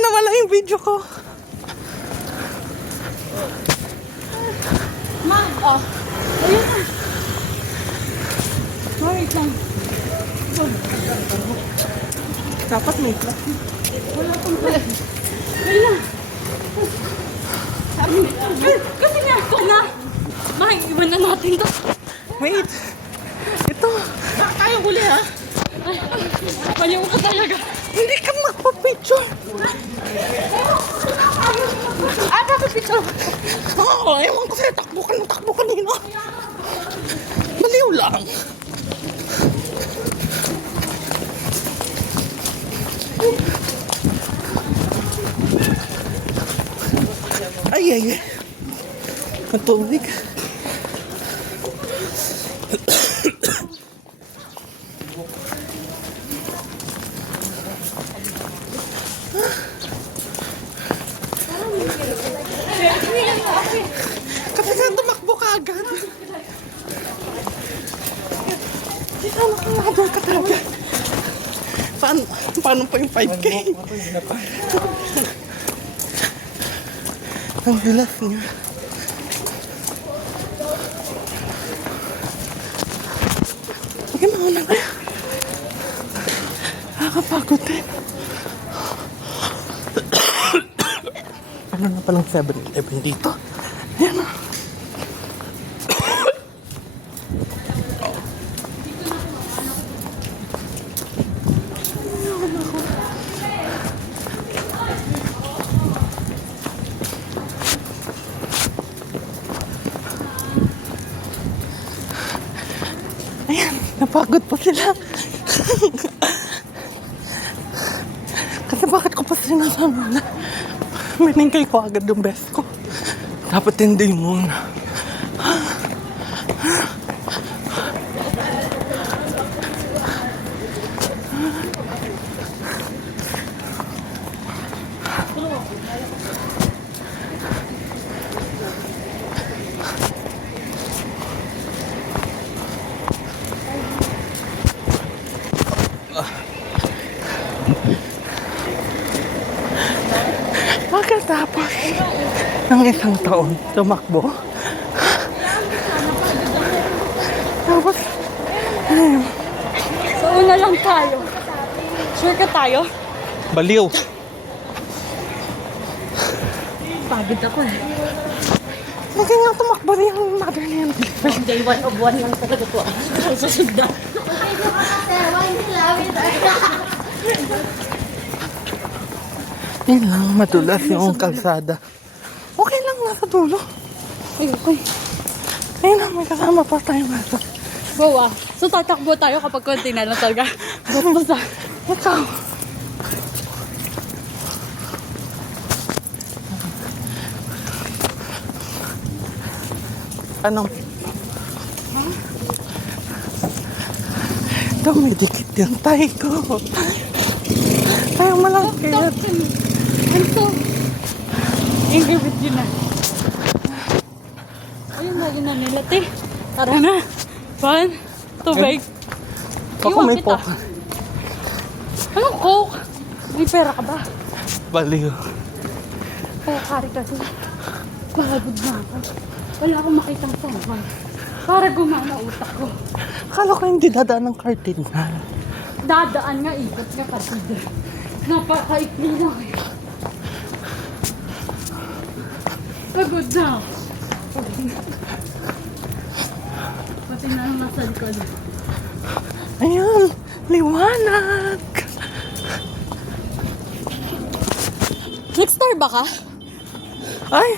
nawala yung video ko. Ma, oh. Ayun na. Wait lang. Dapat may class. Wala pang pala. Ayun na. Kasi nga, ito na. Ma, iwan na natin to. Wait. Ito. Kaya huli ha? Ay, paliw ka talaga. Hindi ka magpapicture. Bakit picture? Oo, ewan ko sa'yo. Takbo kanina. Baliw lang. Ay. Ang tubig. Kasi nga tumakbo ka agad. Hindi ka nakakadol ka talaga. Paano pa yung 5K? Ang bilas niya. Sige, mauna ka. Nakakapagod din. Ano na palang 7-Eleven dito? Ayan na. Ayan, napagod pa sila. Kasi bakit ko pa sinasama na binigay ko agad yung best ko. Dapat hindi muna. Pagkatapos ng isang taon tumakbo, tapos So, una lang tayo. Sure ka tayo? baliw. Pagod ako eh. Hindi nga tumakbo rin yung mother na yan. Day 1 of 1 lang talaga po. Susunod na. Yan lang, madulas yung kalsada. Okay lang, nasa dulo. Ay, okay. Ayun lang, may kasama pa tayo nasa. Wow, so tatakbo tayo kapag konti na lang talaga. Basta. Ikaw. Anong? Dumidikit yung tayo ko. Tayo malaki. I'm so angry with you na. Ayun, lagi na nila, te. Tara na. 1, tubig. Ako Iwan may kita. poka. Anong coke? May pera ka ba? Baliw. Kaya kari kasi. Pagod na ako. Wala akong makitang someone. Para gumana utak ko. Akala ko hindi dadaan ng cardinal. Dadaan nga, ikot nga kasi. Napakaikli lang eh. Pagod na ako. Pati na ang nasa likod. Ayun, liwanag. Nag-star ba ka? Ay,